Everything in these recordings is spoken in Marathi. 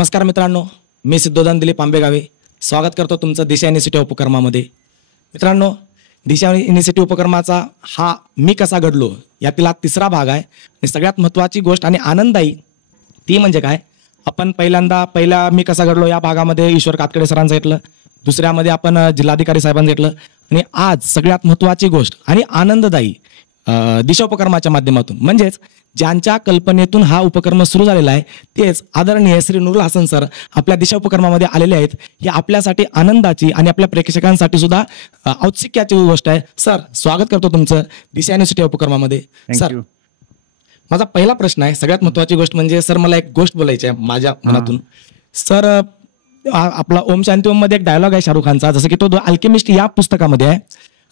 नमस्कार मित्रांनो, मी सिद्धोदन दिलीप आंबेगावे स्वागत करतो तुमचं दिशा इनिशिएटिव्ह उपक्रमामध्ये. मित्रांनो, दिशा इनिशिएटिव्ह उपक्रमाचा हा मी कसा घडलो यातील हा तिसरा भाग आहे. आणि सगळ्यात महत्त्वाची गोष्ट आणि आनंददायी ती म्हणजे काय, आपण पहिला मी कसा घडलो या भागामध्ये ईश्वर कातकडे सरांचं घेतलं, दुसऱ्यामध्ये आपण जिल्हाधिकारी साहेबांचं घेतलं आणि आज सगळ्यात महत्त्वाची गोष्ट आणि आनंददायी दिशा उपक्रमाच्या माध्यमातून म्हणजेच ज्यांच्या कल्पनेतून हा उपक्रम सुरू झालेला आहे तेच आदरणीय श्री नुरुल हसन सर आपल्या दिशा उपक्रमामध्ये आलेले आहेत. ही आपल्यासाठी आनंदाची आणि आपल्या प्रेक्षकांसाठी सुद्धा औत्सुक्याची गोष्ट आहे. सर, स्वागत करतो तुमचं दिशा इनिशिएटिव्ह उपक्रमामध्ये. सर, माझा पहिला प्रश्न आहे, सगळ्यात महत्त्वाची गोष्ट म्हणजे सर मला एक गोष्ट बोलायची आहे माझ्या मनातून. सर, आपला ओम शांती ओम मध्ये एक डायलॉग आहे शाहरुख खानचा, जसं की तो अल्केमिस्ट या पुस्तकामध्ये आहे,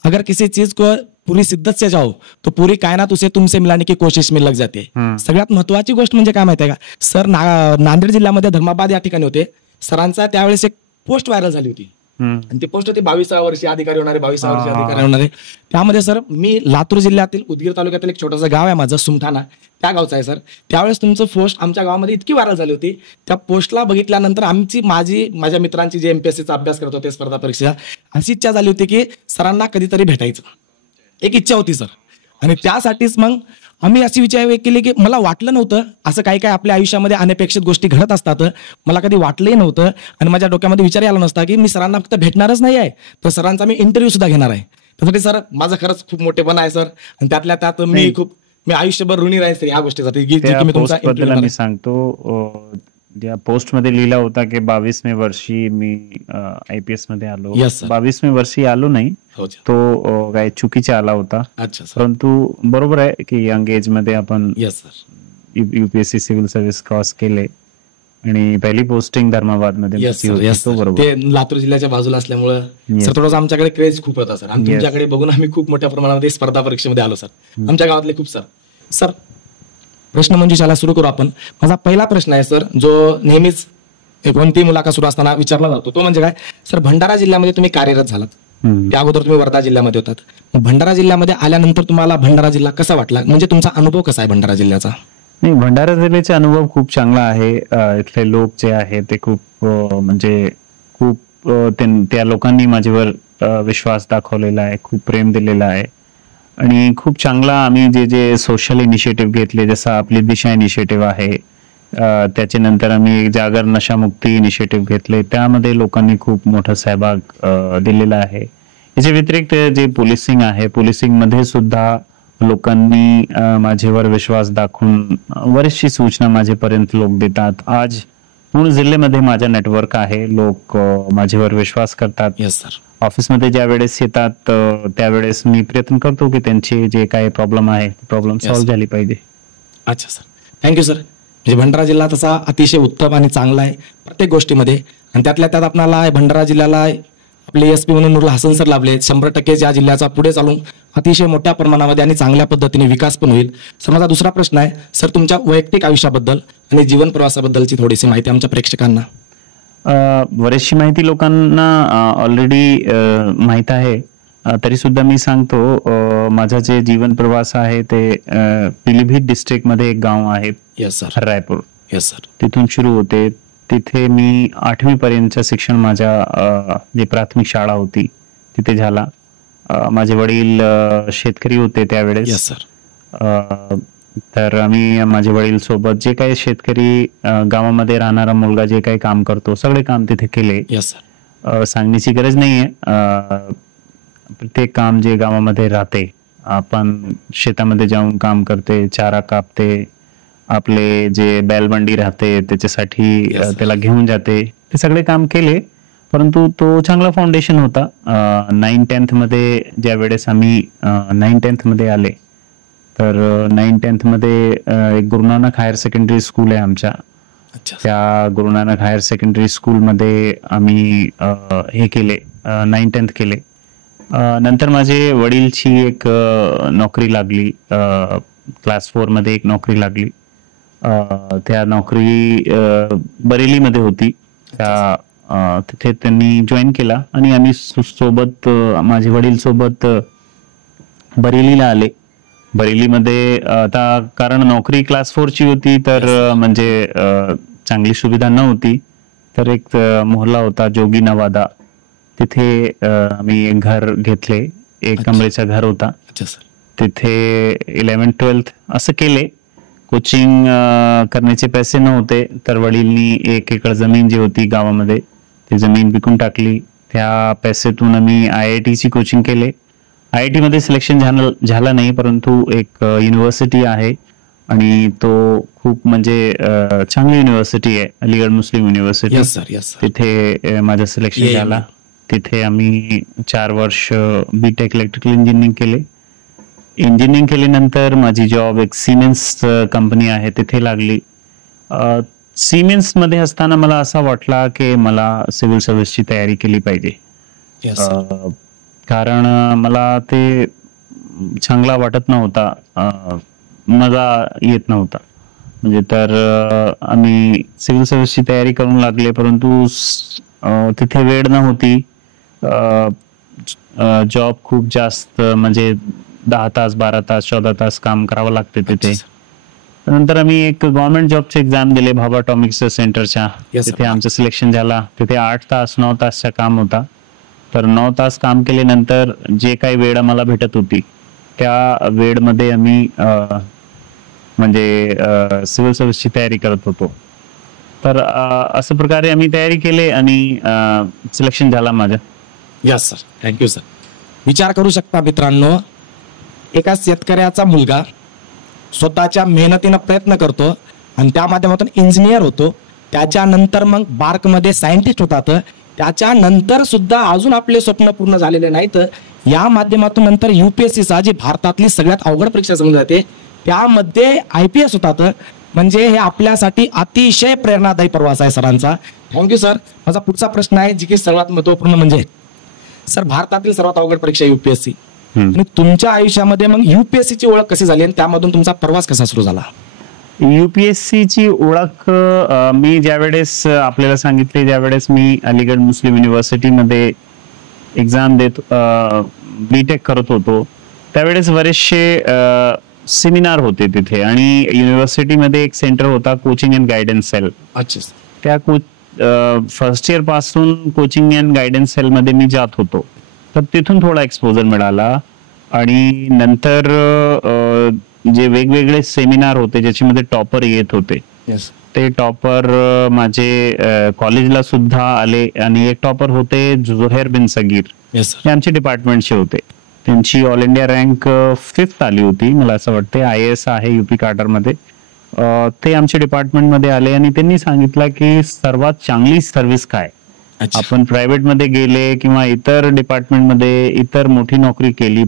अगर किसी चीज को पूरी शिद्दत से जाओ तो पूरी कायनात उसे तुमसे मिलाने की कोशिश में लग जाते. सगळ्यात महत्वाची गोष्ट म्हणजे काय माहिती आहे का सर, नांदेड जिल्ह्यामध्ये धर्माबाद या ठिकाणी होते. सरांचा त्यावेळेस एक पोस्ट व्हायरल झाली होती आणि ती पोस्ट होती 22व्या वर्षी अधिकारी होणारे, 22व्या वर्षी अधिकारी होणारे. त्यामध्ये सर मी लातूर जिल्ह्यातील उदगीर तालुक्यातील एक छोटंसं गाव आहे माझं सुमठाणा, त्या गावचं आहे सर. त्यावेळेस तुमचं पोस्ट आमच्या गावामध्ये इतकी व्हायरल झाली होती, त्या पोस्टला बघितल्यानंतर माझ्या मित्रांची जे एमपीएससीचा अभ्यास करत होते स्पर्धा परीक्षा, अशी इच्छा झाली होती की सरांना कधीतरी भेटायचं, एक इच्छा होती सर. आणि त्यासाठीच मग आम्ही अशी विचार केली की मला वाटलं नव्हतं असं काही आपल्या आयुष्यामध्ये अनपेक्षित गोष्टी घडत असतात, मला कधी वाटलंही नव्हतं आणि माझ्या डोक्यामध्ये विचार आला नसता की मी सरांना फक्त भेटणारच नाही आहे तर सरांचा मी इंटरव्ह्यू सुद्धा घेणार आहे. त्यासाठी सर माझं खरंच खूप मोठेपणा आहे सर, आणि त्यातल्या त्यात मी आयुष्यभर ऋणी राहील सर ह्या गोष्टीसाठी. मी सांगतो, ज्या पोस्ट मध्ये लिहिला होता की 22व्या वर्षी मी IPS मध्ये आलो. 22व्या वर्षी आलो नाही, तो काय चुकीचा आला होता. परंतु बरोबर आहे की यंग एज मध्ये आपण UPSC सिव्हिल सर्व्हिस क्रॉस केले आणि पहिली पोस्टिंग धर्माबाद मध्ये. ते लातूर जिल्ह्याच्या बाजूला असल्यामुळे सर थोडंसं आमच्याकडे क्रेज खूप होता सर, आणि तुमच्याकडे बघून आम्ही खूप मोठ्या प्रमाणामध्ये स्पर्धा परीक्षेमध्ये आलो सर, आमच्या गावातले खूप. सर प्रश्न मंजुषाला सुरू करू आपण. माझा पहिला प्रश्न आहे सर, जो नेहमीच कोणती मुलाखत सुरू असताना विचारला जातो, तो म्हणजे काय सर, भंडारा जिल्ह्यामध्ये तुम्ही कार्यरत झालात, त्या अगोदर तुम्ही वर्धा जिल्ह्यामध्ये होतात. भंडारा जिल्ह्यामध्ये आल्यानंतर तुम्हाला भंडारा जिल्हा कसा वाटला, म्हणजे तुमचा अनुभव कसा आहे भंडारा जिल्ह्याचा? नाही, भंडारा जिल्ह्याचा अनुभव खूप चांगला आहे. इथले लोक जे आहे ते खूप म्हणजे खूप त्या लोकांनी माझ्यावर विश्वास दाखवलेला आहे, खूप प्रेम दिलेला आहे आणि खूप चांगला आम्ही जे सोशल इनिशिएटिव्ह घेतले, जसं आपली दिशा इनिशिएटिव्ह आहे, त्याच्यानंतर आम्ही जागर नशामुक्ती इनिशिएटिव्ह घेतले, त्यामध्ये लोकांनी खूप मोठा सहभाग दिलेला आहे. याच्या व्यतिरिक्त जे पोलिसिंग आहे, पोलिसिंग मध्ये सुद्धा लोकांनी माझ्यावर विश्वास दाखवून बरीचशी सूचना माझ्यापर्यंत लोक देतात. आज पूर्ण जिल्ह्यामध्ये माझा नेटवर्क आहे, लोक माझ्यावर विश्वास करतात. Yes sir. ऑफिसमध्ये ज्या वेळेस येतात त्यावेळेस मी प्रयत्न करतो की त्यांचे जे काही प्रॉब्लेम आहे प्रॉब्लेम सॉल्व्ह झाली पाहिजे. अच्छा सर, थँक्यू सर. म्हणजे भंडारा जिल्हा तसा अतिशय उत्तम आणि चांगला आहे प्रत्येक गोष्टीमध्ये, आणि त्यातल्या त्यात आपल्याला भंडारा जिल्ह्याला आपले SP म्हणून नुरुल हसन सर लाभले. 100% या जिल्ह्याचा पुढे चालून अतिशय मोठ्या प्रमाणामध्ये आणि चांगल्या पद्धतीने विकास पण होईल. सर माझा दुसरा प्रश्न आहे सर, तुमच्या वैयक्तिक आयुष्याबद्दल आणि जीवन प्रवासाबद्दलची थोडीशी माहिती आमच्या प्रेक्षकांना. बरीचशी माहिती लोकांना ऑलरेडी माहित आहे, तरी सुद्धा मी सांगतो. माझा जे जीवन प्रवास आहे ते पिलीभीत डिस्ट्रिक्ट मध्ये एक गाव आहे. Yes sir. Raipur. Yes sir. तिथून सुरू होते. तिथे मी 8वी पर्यंतचं शिक्षण माझ्या जे प्राथमिक शाळा होती तिथे झाला. माझे वडील शेतकरी होते त्यावेळेस. Yes sir. तर आम्ही माझे वडील सोबत जे काही शेतकरी गावामध्ये राहणारा मुलगा जे काही काम करतो सगळे काम तिथे केले. Yes sir. सांगण्याची गरज नाहीये, प्रत्येक काम जे गावामध्ये राहते, आपण शेतामध्ये जाऊन काम करते, चारा कापते, आपले जे बैलबंडी राहते त्याच्यासाठी त्याला घेऊन जाते, ते सगळे काम केले. परंतु तो चांगला फाउंडेशन होता. 9th-10th मध्ये ज्या वेळेस आम्ही 9th-10th मध्ये आले, तर 9th-10th मध्ये एक गुरुनानक हायर सेकंडरी स्कूल आहे आमच्या. त्या गुरुनानक हायर सेकंडरी स्कूल मध्ये आम्ही हे केले, 9th-10th केले. नंतर माझे वडीलची एक नोकरी लागली, क्लास 4 मध्ये एक नोकरी लागली. त्या नोकरी बरेलीमध्ये होती. तिथे त्यांनी जॉईन केला आणि आम्ही सोबत माझे वडील सोबत बरेलीला आले. बरेलीमध्ये आता कारण नोकरी क्लास 4 ची होती, तर म्हणजे चांगली सुविधा नव्हती, तर एक मोहल्ला होता जोगी नवादा, तिथे आम्ही एक घर घेतले. एक कमरेचा घर होता. अच्छा सर. तिथे 11th-12th असं केले. कोचिंग करण्याचे पैसे नव्हते, तर वडीलनी 1 एकर जमीन जी होती गावामध्ये ती जमीन विकून टाकली. त्या पैसेतून आम्ही IIT ची कोचिंग केले. IIT मध्ये सिलेक्शन झालं नाही, परंतु एक युनिव्हर्सिटी आहे आणि तो खूप म्हणजे चांगली युनिव्हर्सिटी आहे, Aligarh Muslim university. Yes sir, yes sir. तिथे माझं सिलेक्शन झालं. तिथे आम्ही 4 वर्ष BTech इलेक्ट्रिकल इंजिनिअरिंग केले. इंजिनिअरिंग केल्यानंतर माझी जॉब एक सिमेन्स कंपनी आहे तिथे लागली. सिमेन्स मध्ये असताना मला असा वाटला की मला सिव्हिल सर्व्हिसची तयारी केली पाहिजे. कारण मला ते चांगला वाटत नव्हता, मजा येत नव्हता. म्हणजे तर आम्ही सिव्हिल सर्व्हिसची तयारी करून लागले, परंतु तिथे वेळ नव्हती. जॉब खूप जास्त म्हणजे 10 तास 12 तास 14 तास काम करावं लागते तिथे. नंतर आम्ही एक गव्हर्नमेंट जॉबचे एक्झाम दिले भाभा अटॉमिक्स सेंटरच्या. तिथे आमचं सिलेक्शन झाला. तिथे 8 तास 9 तासचा काम होता. तर 9 तास काम केल्यानंतर जे काही वेळ आम्हाला भेटत होती त्या वेळमध्ये आम्ही म्हणजे सिव्हिल सर्व्हिसची तयारी करत होतो. तर अशा प्रकारे आम्ही तयारी केली आणि सिलेक्शन झाला माझं. Yes sir, thank you sir. विचार करू शकता मित्रांनो, एका शेतकऱ्याचा मुलगा स्वतःच्या मेहनतीनं प्रयत्न करतो आणि त्या माध्यमातून इंजिनियर होतो. त्याच्यानंतर मग बार्कमध्ये सायंटिस्ट होतात. त्याच्यानंतर सुद्धा अजून आपले स्वप्न पूर्ण झालेले नाहीत. या माध्यमातून नंतर UPSC जी भारतातली सगळ्यात अवघड परीक्षा समजली जाते त्यामध्ये IPS होतात. म्हणजे हे आपल्यासाठी अतिशय प्रेरणादायी प्रवास आहे सरांचा. Thank you sir. माझा पुढचा प्रश्न आहे जी की सर्वात महत्वपूर्ण म्हणजे सर भारतातील सर्वात अवघड परीक्षा UPSC आणि तुमच्या आयुष्यामध्ये मग UPSC ची ओळख कशी झाली आणि त्यामधून तुमचा प्रवास कसा सुरू झाला? UPSC ची ओळख मी ज्यावेळेस आपल्याला सांगितले, ज्यावेळेस मी अलीगड मुस्लिम युनिव्हर्सिटीमध्ये एक्झाम देत BTech करत होतो, त्यावेळेस बरेचसे सेमिनार होते तिथे आणि युनिव्हर्सिटीमध्ये एक सेंटर होता कोचिंग अँड गायडन्स सेल. अच्छा. त्या फर्स्ट इयर पासून कोचिंग अँड गायडन्स सेल मध्ये मी जात होतो. तर तिथून थोडा एक्सपोजर मिळाला आणि नंतर जे वेगवेगळे सेमिनार होते ज्याच्यामध्ये टॉपर येत होते, ते टॉपर माझे कॉलेजला सुद्धा आले आणि एक टॉपर होते झुहैर बिन सगीर, हे आमचे डिपार्टमेंटचे होते. त्यांची ऑल इंडिया रँक 5th आली होती, मला असं वाटते. IAS आहे UP काडर मध्ये. ते आमच्या डिपार्टमेंटमध्ये आले आणि त्यांनी सांगितलं की सर्वात चांगली सर्व्हिस काय, आपण प्रायव्हेट मध्ये गेले किंवा इतर डिपार्टमेंटमध्ये इतर मोठी नोकरी केली,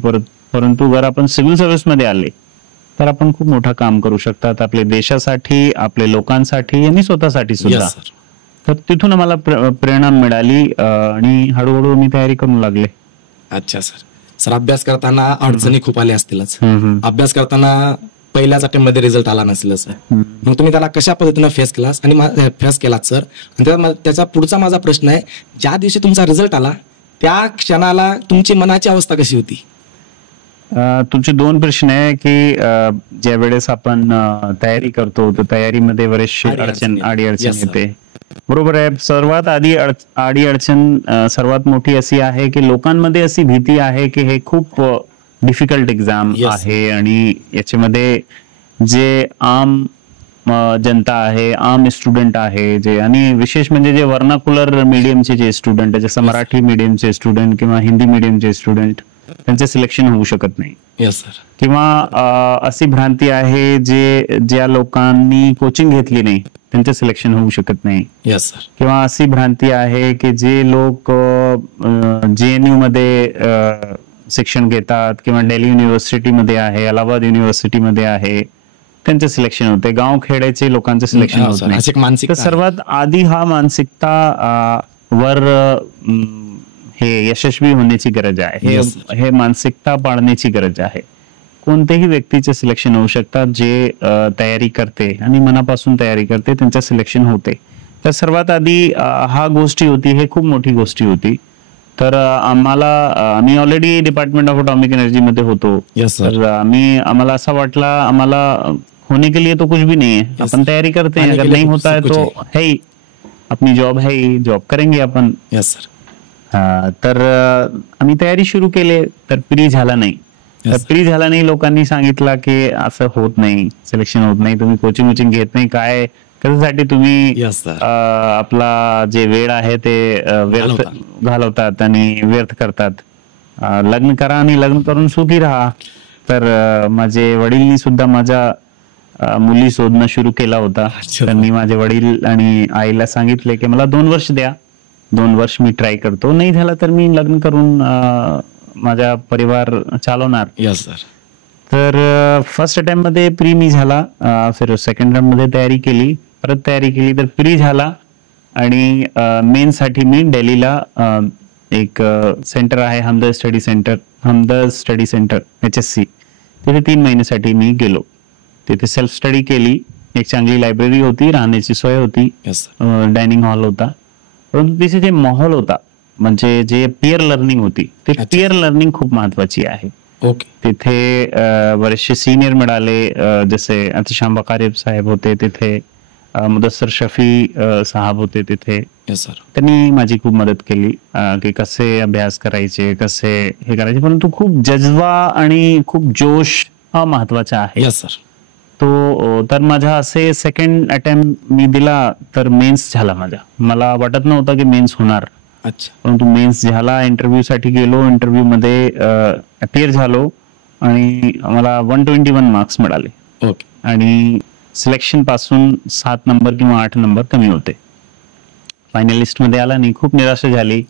परंतु जर आपण सिव्हिल सर्व्हिस मध्ये आले तर आपण खूप मोठं काम करू शकतात आपल्या देशासाठी, आपल्या लोकांसाठी आणि स्वतःसाठी सुद्धा. तर तिथून आम्हाला प्रेरणा मिळाली आणि हळूहळू मी तयारी करू लागले. अच्छा सर. सर अभ्यास करताना अडचणी खूप आल्या असतीलच. अभ्यास करताना पहिल्याच अटेम्प्ट मध्ये रिझल्ट आला नसेल सर, मग तुम्ही त्याला कशा पद्धतीने फेस केलास आणि फेस केलात सर? आणि त्याचा पुढचा माझा प्रश्न आहे, ज्या दिवशी तुमचा रिझल्ट आला त्या क्षणाला तुमची मनाची अवस्था कशी होती? तुमचे 2 प्रश्न आहे की ज्या वेळेस आपण तयारी करतो तर तयारीमध्ये बरेचसे अडचण येते. बरोबर आहे. सर्वात आधी अडचण सर्वात मोठी अशी आहे की लोकांमध्ये अशी भीती आहे की हे खूप डिफिकल्ट एक्झाम आहे आणि याच्यामध्ये जे आम जनता आहे, आम स्टुडंट आहे जे, आणि विशेष म्हणजे जे वर्नाकुलर मीडियमचे जे स्टुडंट आहे, जसं मराठी मीडियमचे स्टुडंट किंवा हिंदी मीडियमचे स्टुडंट, त्यांचे सिलेक्शन होऊ शकत नाही. किंवा अशी भ्रांती आहे ज्या लोकांनी कोचिंग घेतली नाही त्यांचं सिलेक्शन होऊ शकत नाही. किंवा अशी भ्रांती आहे की जे लोक JNU मध्ये शिक्षण घेतात किंवा दिल्ली युनिव्हर्सिटीमध्ये आहे, अलाहाबाद युनिव्हर्सिटीमध्ये आहे, त्यांचं सिलेक्शन होते. गाव खेड्याचे लोकांचं सिलेक्शन होत नाही. तर सर्वात आधी हा मानसिकता वर हे यशस्वी होण्याची गरज आहे. हे मानसिकता पाळण्याची गरज आहे. कोणत्याही व्यक्तीचे सिलेक्शन होऊ शकतात जे तयारी करते आणि मनापासून तयारी करते, त्यांचं सिलेक्शन होते. तर सर्वात आधी हा गोष्टी होती, हे खूप मोठी गोष्टी होती. तर आम्ही already department of atomic energy मध्ये होतो. तर आम्हाला असं वाटलं, आम्हाला होने के लिए तो कुछ भी नहीं है, अपन तैयारी करते हैं, अगर नहीं होता है तो है ही, अपनी जॉब है ही, जॉब करेंगे आपण. Yes sir. तर आम्ही तयारी सुरू केली, तर प्री झाला नाही. तर प्री झाला नाही, लोकांनी सांगितलं की असं होत नाही, सिलेक्शन होत नाही, तुम्ही कोचिंग वोचिंग घेत नाही, काय कशासाठी तुम्ही आपला जे वेळ आहे ते व्यर्थ घालवतात आणि व्यर्थ करतात. लग्न करा आणि लग्न करून सुखी राहा. तर माझे वडीलनी सुद्धा माझ्या मुली शोधणं सुरू केला होता. त्यांनी माझे वडील आणि आईला सांगितले की मला 2 वर्ष द्या, 2 वर्ष मी ट्राय करतो, नाही झालं तर मी लग्न करून माझा परिवार चालवणार. Yes sir. तर फर्स्ट अटेम्प्ट मध्ये प्री मी झाला, फिर सेकंड राउंड मध्ये तयारी केली, परत तयारी केली तर प्री झाला. आणि मेन साठी मी दिल्लीला एक सेंटर आहे, हमदर्द स्टडी सेंटर HSC, तिथे 3 महिन्यासाठी मी गेलो. तिथे सेल्फ स्टडी केली. एक चांगली लायब्ररी होती, राहण्याची सोय होती, डायनिंग हॉल होता. परंतु तिथे जे माहोल होता, म्हणजे जे पिअर लर्निंग होती, ते पिअर लर्निंग खूप महत्वाची आहे. ओके. तिथे बरेचसे सिनियर मिळाले, जसे अतिशाम बकारेब साहेब होते तिथे, मुदस्सर शफी साहब होते तिथे. त्यांनी माझी खूप मदत केली की कसे अभ्यास करायचे, कसे हे करायचे. परंतु खूप जज्बा आणि खूप जोश हा महत्वाचा आहे. तो तर माझा असे सेकंड अटेम्प्ट मी दिला, तर मेन्स झाला माझा. मला वाटत नव्हतं की मेन्स होणार, परंतु मेन्स झाला. इंटरव्ह्यू साठी गेलो, इंटरव्ह्यू मध्ये अपियर झालो आणि मला 121 मार्क्स मिळाले. आणि सिलेक्शन पासून 7 नंबर किंवा 8 नंबर कमी होते. फायनलिस्ट मध्ये आला नाही, खूप निराशा झाली.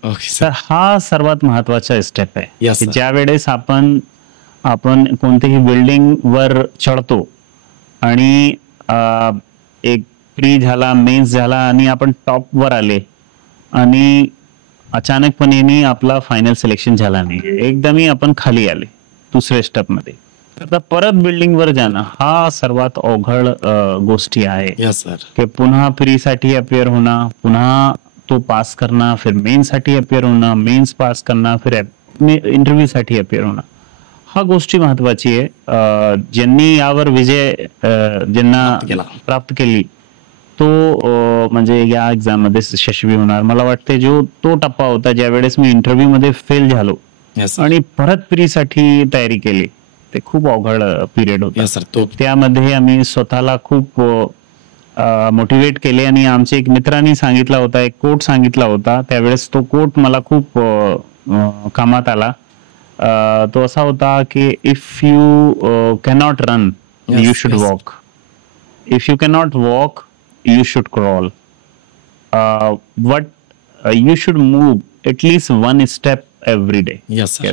तर हा सर्वात महत्वाचा स्टेप आहे. ज्या वेळेस आपण कोणतेही बिल्डिंग वर चढतो आणि एक प्री झाला, मेन्स झाला आणि आपण टॉप वर आले आणि अचानकपणे आपला फायनल सिलेक्शन झाला नाही, एकदमही आपण खाली आले दुसऱ्या स्टेप मध्ये, तर परत बिल्डिंग वर जाणं हा सर्वात अवघड गोष्टी आहे. की पुन्हा प्री साठी अपियर होणं, पुन्हा तो पास करणं, फिर मेन साठी अपियर होणं, मेन्स पास करणं, फिर इंटरव्ह्यू साठी अपियर होणं, हा गोष्टी महत्वाची आहे. ज्यांनी यावर विजय ज्यांना प्राप्त केली तो म्हणजे या एक्झाम मध्ये यशस्वी होणार. मला वाटते जो तो टप्पा होता ज्या वेळेस मी इंटरव्ह्यू मध्ये फेल झालो आणि परत प्री साठी तयारी केली, ते खूप अवघड पिरियड होता. त्यामध्ये आम्ही स्वतःला खूप मोटिवेट केले आणि आमच्या एक मित्रांनी सांगितला होता, एक कोट सांगितला होता, त्यावेळेस तो कोट मला खूप कामात आला. तो असा होता की if you cannot run you should walk, if you cannot walk you should crawl, but you should move at least 1 step every day.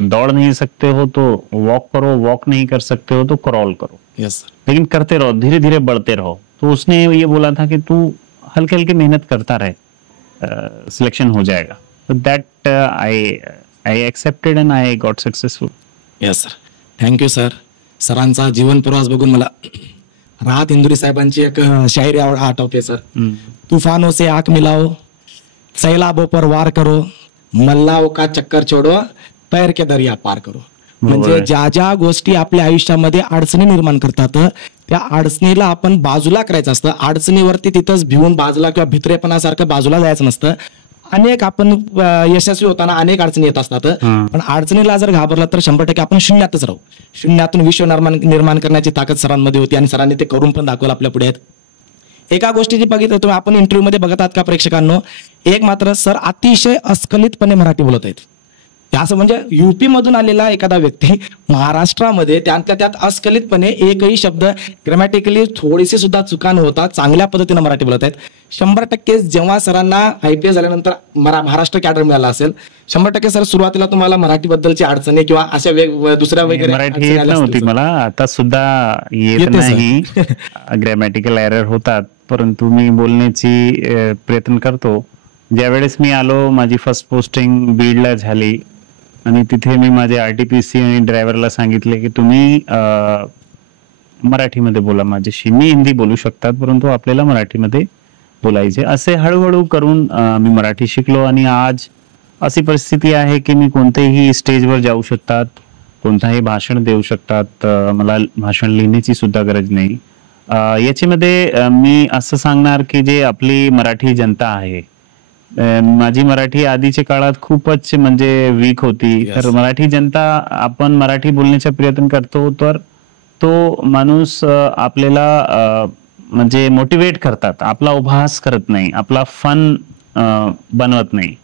दौड़ नहीं सकते हो तो वॉक करो, वॉक नहीं कर सकते हो तो क्रॉल करो, लेकिन करते रहो, धीरे धीरे बढ़ते रहो. तो उसने ये बोला था कि तू हल्के हल्के मेहनत करता रहे, सिलेक्शन हो जाएगा. तो that I accepted and I got successful. Yes sir, thank you sir. सरांचा जीवन प्रवास बघून मला राहत इंदुरी साहेबांची एक शायरी आठवते सर. तूफानों से आंख मिलाओ, सैलाबों पर वार करो, मल्लाओं का चक्कर छोडो, पैर के दरिया पार करो. म्हणजे ज्या ज्या गोष्टी आपल्या आयुष्यामध्ये अडचणी निर्माण करतात त्या अडचणीला आपण बाजूला करायचं असतं. अडचणीवरती तिथंच भिवून बाजूला किंवा भित्रेपणासारखं बाजूला जायचं नसतं. अनेक आपण यशस्वी होताना अनेक अडचणी येत असतात, पण अडचणीला जर घाबरला तर 100% आपण शून्यातच राहू. शून्यातून विश्व निर्माण करण्याची ताकद सरांमध्ये होती आणि सरांनी ते करून पण दाखवलं आपल्या पुढे. एका गोष्टीची बघितलं तुम्ही, आपण इंटरव्ह्यू मध्ये बघत आहात का प्रेक्षकांनो, एक मात्र सर अतिशय अस्खलितपणे मराठी बोलत आहेत. असं म्हणजे युपी मधून आलेला एखादा व्यक्ती महाराष्ट्रामध्ये त्यातल्या त्यात अस्खलितपणे एकही शब्द ग्रॅमॅटिकली थोडीशी सुद्धा चुका न होता चांगल्या पद्धतीने मराठी बोलत आहेत. 100% जेव्हा सरांना IPS झाल्यानंतर महाराष्ट्र कॅडर मिळाला असेल, 100% सर सुरुवातीला तुम्हाला मराठी बद्दलची अडचणी किंवा अशा दुसऱ्या वगैरे मराठी येत नव्हती मला, आता सुद्धा येत नाही. ग्रॅमॅटिकल एरर होतात, परंतु मी बोलण्याची प्रयत्न करतो. ज्यावेळेस मी आलो, माझी फर्स्ट पोस्टिंग बीडला झाली आणि तिथे मी माझे RTPC आणि ड्रायव्हरला सांगितले की तुम्ही मराठीमध्ये बोला माझ्याशी, मी हिंदी बोलू शकतात परंतु आपल्याला मराठीमध्ये बोलायचे. असे हळूहळू करून मी मराठी शिकलो आणि आज अशी परिस्थिती आहे की मी कोणत्याही स्टेजवर जाऊ शकतात, कोणताही भाषण देऊ शकतात. मला भाषण लिहिण्याची सुद्धा गरज नाही. याच्यामध्ये मी असं सांगणार की जे आपली मराठी जनता आहे, माझी मराठी आधीच्या काळात खूपच म्हणजे वीक होती. तर मराठी जनता, आपण मराठी बोलण्याचा प्रयत्न करतो तर तो माणूस आपल्याला म्हणजे मोटिवेट करतात, आपला उपहास करत नाही, आपला फन बनवत नाही,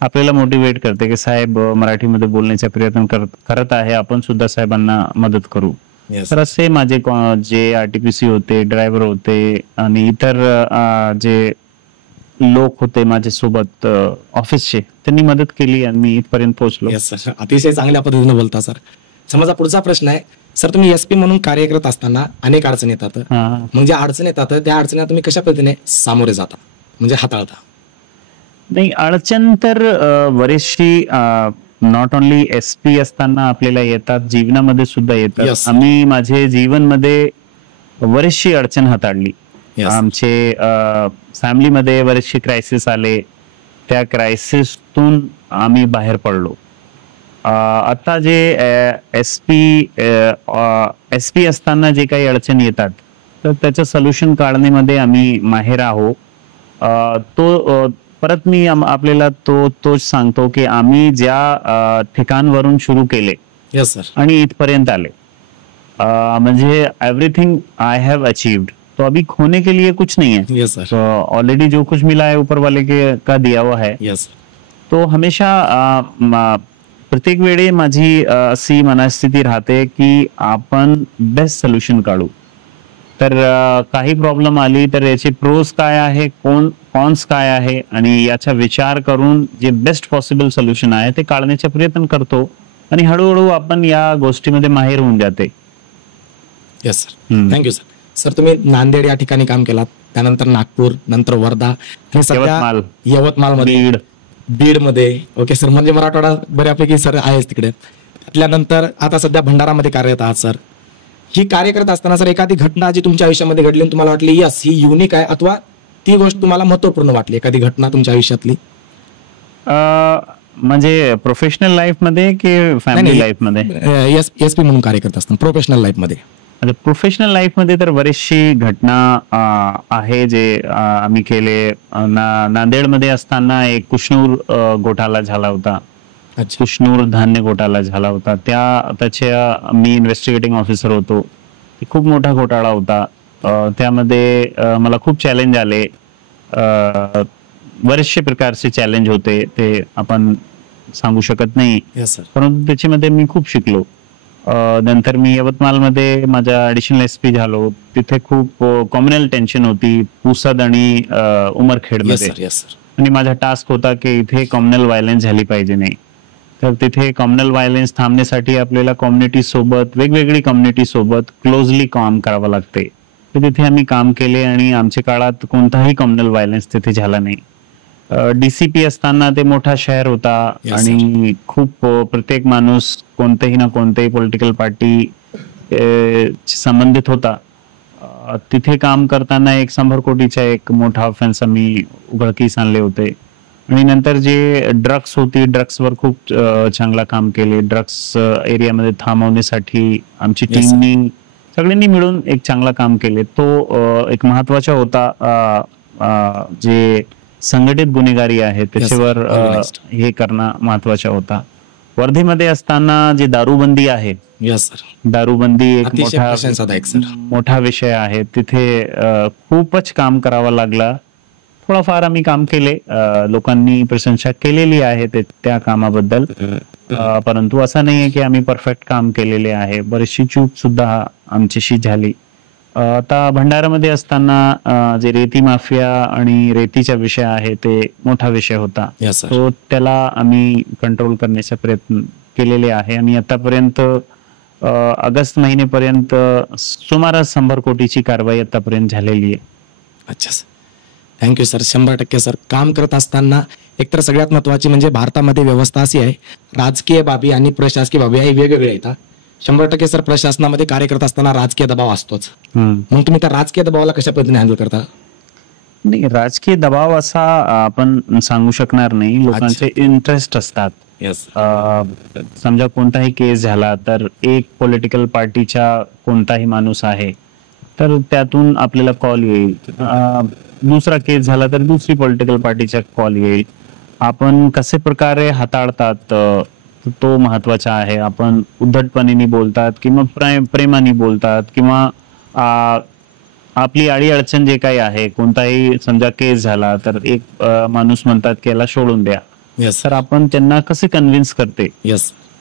आपल्याला मोटिवेट करते की साहेब मराठीमध्ये बोलण्याचा प्रयत्न करत आहे, आपण सुद्धा साहेबांना मदत करू. तर असे माझे जे आरटीपीसी होते, ड्रायव्हर होते आणि इतर जे लोक होते माझ्यासोबत ऑफिसचे, त्यांनी मदत केली आणि मी इथपर्यंत पोहोचलो. अतिशय चांगल्या पद्धतीने बोलता सर. समजा पुढचा प्रश्न आहे सर, तुम्ही एसपी म्हणून कार्य करत असताना अनेक अडचणी येतात, मग ज्या अडचणी येतात त्या अडचणीला तुम्ही कशा पद्धतीने सामोरे जाता, म्हणजे हाताळता? नाही, अडचण तर बरीचशी नॉट ओनली एसपी असताना आपल्याला येतात, जीवनामध्ये सुद्धा येतात. आम्ही माझे जीवनमध्ये बरीचशी अडचण हाताळली. आमचे फॅमिलीमध्ये बरेचसे क्रायसिस आले, त्या क्रायसिसतून आम्ही बाहेर पडलो. आता जे एसपी असताना जे काही अडचणी येतात तर त्याचं सोल्युशन काढण्यामध्ये आम्ही माहेर आहोत. तो परत मी आपल्याला तोच सांगतो की आम्ही ज्या ठिकाणवरून सुरू केले आणि इथपर्यंत आले, म्हणजे एवरीथिंग आई हैव अचीव्ड, तो अभी खोने के लिए कुछ नहीं है. तो ऑलरेडी जो कुछ मिला है ऊपर वाले का दिया हुआ है. तो हमेशा प्रत्येक वेळी माझी अशी मनस्थिती राहते की आपण बेस्ट सोल्युशन काढू. तर काही प्रॉब्लेम आली तर याचे प्रोज काय आहे, कॉन्स काय आहे, आणि याचा विचार करून जे बेस्ट पॉसिबल सोल्युशन आहे ते काढण्याचा प्रयत्न करतो आणि हळूहळू आपण या गोष्टीमध्ये माहिर होऊन जाते. Yes sir, thank you sir. Sir, तुम्ही नांदेड या ठिकाणी काम केलात, त्यानंतर नागपूर, नंतर वर्धा आणि सध्या यवतमाळमध्ये, बीडमध्ये. ओके सर, म्हणजे मराठवाडा बऱ्यापैकी सर आहेच तिकडे. त्यानंतर आता सध्या भंडारामध्ये कार्यरत आहात सर. ही कार्य करत असताना सर एखादी घटना जी तुमच्या आयुष्यामध्ये घडली तुम्हाला वाटली यस ही युनिक आहे, अथवा ती गोष्ट तुम्हाला महत्वपूर्ण वाटली, एखादी घटना तुमच्या आयुष्यातली? म्हणजे प्रोफेशनल लाईफ मध्ये की फॅमिली लाईफ मध्ये? एसपी म्हणून कार्य करत असताना प्रोफेशनल लाईफ मध्ये. प्रोफेशनल लाईफ मध्ये तर बरीचशी घटना आहे जे आम्ही केले. नांदेडमध्ये असताना एक कुशनूर घोटाळा झाला होता, कुशनूर धान्य घोटाळा झाला होता. त्याच्या मी इन्व्हेस्टिगेटिंग ऑफिसर होतो. खूप मोठा घोटाळा होता. त्यामध्ये मला खूप चॅलेंज आले, बरेचसे प्रकारचे चॅलेंज होते, ते आपण सांगू शकत नाही, परंतु त्याच्यामध्ये मी खूप शिकलो. नंतर मी यवतमाळमध्ये माझा ऍडिशनल एसपी झालो. तिथे खूप कॉम्युनल टेन्शन होती पुसद आणि उमरखेडमध्ये, आणि माझा टास्क होता की इथे कॉम्युनल व्हायलन्स झाली पाहिजे नाही. तर तिथे कॉम्युनल व्हायलन्स थांबण्यासाठी आपल्याला कम्युनिटी सोबत, वेगवेगळी कम्युनिटी सोबत क्लोजली काम करावं लागते. तर तिथे आम्ही काम केले आणि आमच्या काळात कोणताही कम्युनल व्हायलन्स तिथे झाला नाही. डीसीपी असताना ते मोठा शहर होता आणि खूप प्रत्येक माणूस कोणतेही ना कोणतेही पॉलिटिकल पार्टी संबंधित होता. तिथे काम करताना 100 कोटीचा एक मोठा ऑफेन्स आम्ही उघडकीस आणले होते. आणि नंतर जे ड्रग्स होती, ड्रग्सवर खूप चांगला काम केले. ड्रग्स एरियामध्ये थांबवण्यासाठी आमची टीमनी सगळ्यांनी मिळून एक चांगला काम केले. तो एक महत्वाचा होता. जे संघटित गुन्हेगारी आहे त्याच्यावर हे करणं महत्वाचा होता. वर्धेमध्ये असताना जे दारूबंदी आहे, दारूबंदी एक मोठा विषय आहे. तिथे खूपच काम करावं लागला. थोडाफार आम्ही काम केले, लोकांनी प्रशंसा केलेली आहे त्या कामाबद्दल, परंतु असं नाहीये की आम्ही परफेक्ट काम केलेले आहे. बरीचशी चूक सुद्धा आमच्याशी झाली. आता भंडारामध्ये असताना जे रेती माफिया आणि रेतीचा विषय आहे ते मोठा विषय होता. तो त्याला आम्ही कंट्रोल करण्याचा प्रयत्न केलेले आहे आणि आतापर्यंत ऑगस्ट महिन्यापर्यंत सुमारे 100 कोटीची कारवाई आतापर्यंत झालेली आहे. अच्छा सर, थँक्यू सर. 100% सर. काम करत असताना एकतर सगळ्यात महत्वाची म्हणजे भारतामध्ये व्यवस्था अशी आहे, राजकीय बाबी आणि प्रशासकीय बाबी हे वेगवेगळे येतात. 100% सर, प्रशासनामध्ये कार्य करत असताना राजकीय दबाव असतोच. मग तुम्ही त्या राजकीय दबावाला कशा पद्धतीने हँडल करता? नाही, राजकीय दबाव असा आपण सांगू शकणार नाही. लोकांचे इंटरेस्ट असतात. समजा कोणताही केस झाला तर एक पॉलिटिकल पार्टीचा कोणताही माणूस आहे तर त्यातून आपल्याला कॉल येईल. दुसरा केस झाला तर दुसरी पॉलिटिकल पार्टीचा कॉल येईल. आपण कसे प्रकारे हाताळतात तो महत्वाचा आहे. आपण उद्धटपणे बोलतात किंवा प्रेमाने बोलतात किंवा आपली अडी अडचण जे काही आहे, कोणताही समजा केस झाला तर एक माणूस म्हणतात की याला सोडून द्या, तर आपण त्यांना कसे कन्व्हिन्स करते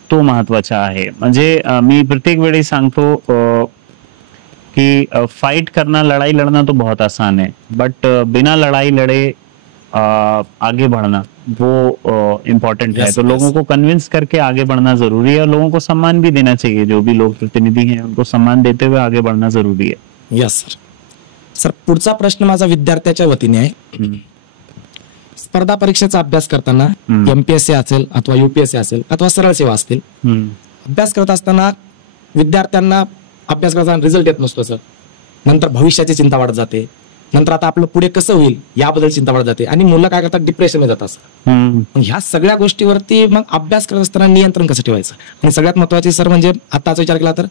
तो महत्वाचा आहे. म्हणजे मी प्रत्येक वेळी सांगतो कि फाइट करना, लड़ाई लड़ना तो बहुत आसान है, बट बिना लड़ाई लड़े आगे बढ़ना वो इम्पोर्टेंट है. तो लोगों को कन्विंस करके आगे बढ़ना जरूरी है और लोगों को सम्मान भी देना चाहिए. जो भी लोग प्रतिनिधि हैं उनको सम्मान देते हुए आगे बढ़ना जरूरी है. Yes sir. सर, पुढचा प्रश्न माझा विद्यार्थ्याच्या वतीने आहे. स्पर्धा परीक्षेचा अभ्यास करताना एमपीएससी असेल अथवा यूपीएससी असेल अथवा सरळ सेवा असतील, अभ्यास करत असताना विद्यार्थ्यांना अभ्यास करताना रिझल्ट येत नसतो सर. नंतर भविष्याची चिंता वाढत जाते. नंतर आता आपलं पुढे कसं होईल याबद्दल चिंता वाढत जाते आणि मुलं काय करतात, डिप्रेशनमध्ये जातात सर. ह्या सगळ्या गोष्टीवरती मग अभ्यास करत असताना नियंत्रण कसं ठेवायचं. आणि सगळ्यात महत्वाची सर म्हणजे आताचा विचार केला तर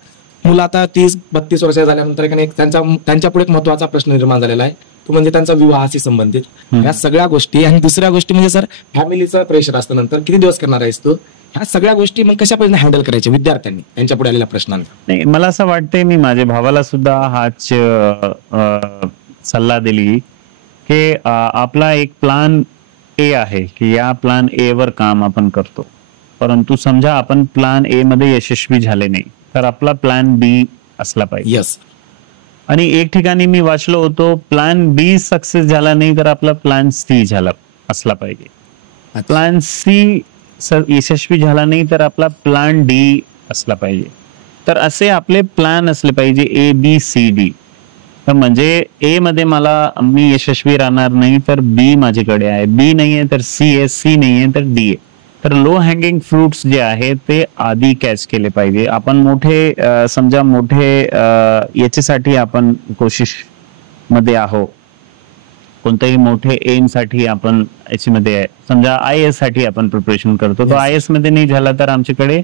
मुलं आता 30-32 वर्ष झाल्यानंतर त्यांच्या पुढे एक महत्वाचा प्रश्न निर्माण झालेला आहे, तो म्हणजे त्यांचा विवाहाशी संबंधित ह्या सगळ्या गोष्टी. आणि दुसऱ्या गोष्टी म्हणजे सर फॅमिलीचं प्रेशर असतं, नंतर किती दिवस करणार आहेस तू. ह्या सगळ्या गोष्टी मग कशा पद्धतीने हँडल करायच्या विद्यार्थ्यांनी त्यांच्या पुढे आलेल्या प्रश्नांना. नाही, मला असं वाटतंय, मी माझ्या भावाला सुद्धा हाच सल्ला दिली की आपला एक प्लान ए आहे की या प्लान ए वर काम आपण करतो, परंतु समजा आपण प्लान ए मध्ये यशस्वी झाले नाही तर आपला प्लान बी असला पाहिजे. यस. आणि एक ठिकाणी मी वाचलो होतो, प्लान बी सक्सेस झाला नाही तर आपला प्लान सी झाला असला पाहिजे. प्लान सी यशस्वी झाला नाही तर आपला प्लान डी असला पाहिजे. तर असे आपले प्लान असले पाहिजे, ABCD. तर म्हणजे ए मध्ये मी यशस्वी राहणार नाही तर बी माझ्याकडे आहे, बी नाहीये तर सी आहे, सी नाहीये तर डी आहे. तर लो हँगिंग फ्रुट्स जे आहेत ते आधी कॅच केले पाहिजे. आपण समजा मोठे याच्यासाठी आपण कोशिश मध्ये आहोत, कोणत्याही मोठे एम साठी आपण याच्यामध्ये आहे. समजा IAS साठी आपण प्रिपरेशन करतो, तो IAS मध्ये नाही झाला तर आमच्याकडे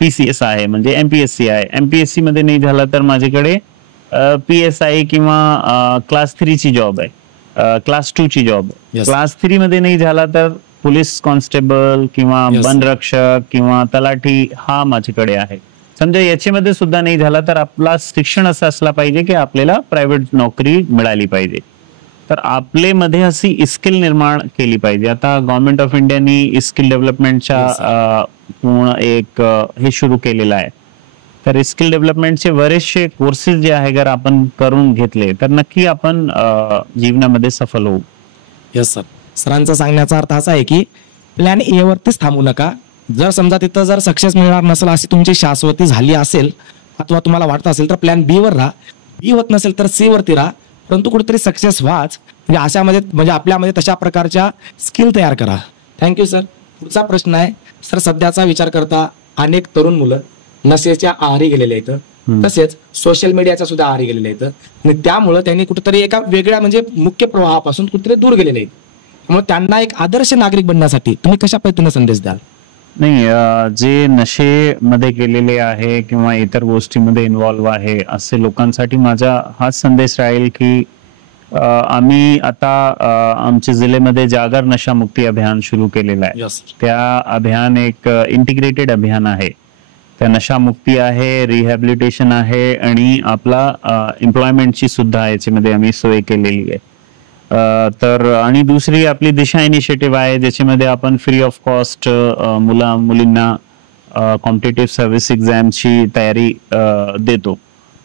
PCS आहे, म्हणजे MPSC आहे. MPSC मध्ये नाही झाला तर माझ्याकडे PSI किंवा क्लास 3 ची जॉब आहे, क्लास 2 ची जॉब. क्लास 3 मध्ये नाही झाला तर पोलीस कॉन्स्टेबल किंवा वनरक्षक किंवा तलाठी हा माझ्याकडे आहे. समजा याच्यामध्ये सुद्धा नाही झाला तर आपला शिक्षण असं असला पाहिजे की आपल्याला प्रायव्हेट नोकरी मिळाली पाहिजे. तर आपले मध्ये अशी स्किल निर्माण केली पाहिजे. आता गव्हर्नमेंट ऑफ इंडियानी स्किल डेव्हलपमेंटच्या पूर्ण एक हे सुरू केलेलं आहे. तर स्किल डेव्हलपमेंटचे बरेचसे कोर्सेस जे आहे जर आपण करून घेतले तर नक्की आपण जीवनामध्ये सफल होऊ. Yes sir. सरांचा सांगण्याचा अर्थ असा आहे की प्लॅन ए वरतीच थांबू नका. जर समजा तिथं जर सक्सेस मिळणार नसेल अशी तुमची शाश्वती झाली असेल अथवा तुम्हाला वाटत असेल तर प्लॅन बी वर राहा. बी होत नसेल तर सी वरती राहा, परंतु कुठेतरी सक्सेस व्हाच. म्हणजे अशामध्ये म्हणजे आपल्यामध्ये तशा प्रकारच्या स्किल तयार करा. Thank you sir. पुढचा प्रश्न आहे सर, सध्याचा विचार करता अनेक तरुण मुलं नशेच्या आहारी गेलेले आहेत, तसेच सोशल मीडियाच्या सुद्धा आहारी गेलेले आहेत आणि त्यामुळे त्यांनी कुठेतरी एका वेगळ्या म्हणजे मुख्य प्रवाहापासून कुठेतरी दूर गेलेले आहेत. त्यामुळे त्यांना एक आदर्श नागरिक बनण्यासाठी तुम्ही कशा पद्धतीने संदेश द्याल. नाही, जे नशेमध्ये गेलेले आहे किंवा इतर गोष्टीमध्ये इन्व्हॉल्व आहे असे लोकांसाठी माझा हाच संदेश राहील की आम्ही आता आमच्या जिल्ह्यामध्ये जागर नशामुक्ती अभियान सुरू केलेलं आहे. त्या अभियान एक इंटिग्रेटेड अभियान आहे. त्या नशामुक्ती आहे, रिहॅबिलिटेशन आहे आणि आपला एम्प्लॉयमेंटची सुद्धा याच्यामध्ये आम्ही सोय केलेली आहे. तर आणि दुसरी आपली दिशा इनिशिएटिव्ह आहे ज्याच्यामध्ये आपण फ्री ऑफ कॉस्ट मुलींना कॉम्पिटेटिव्ह सर्व्हिस एक्झामची तयारी देतो.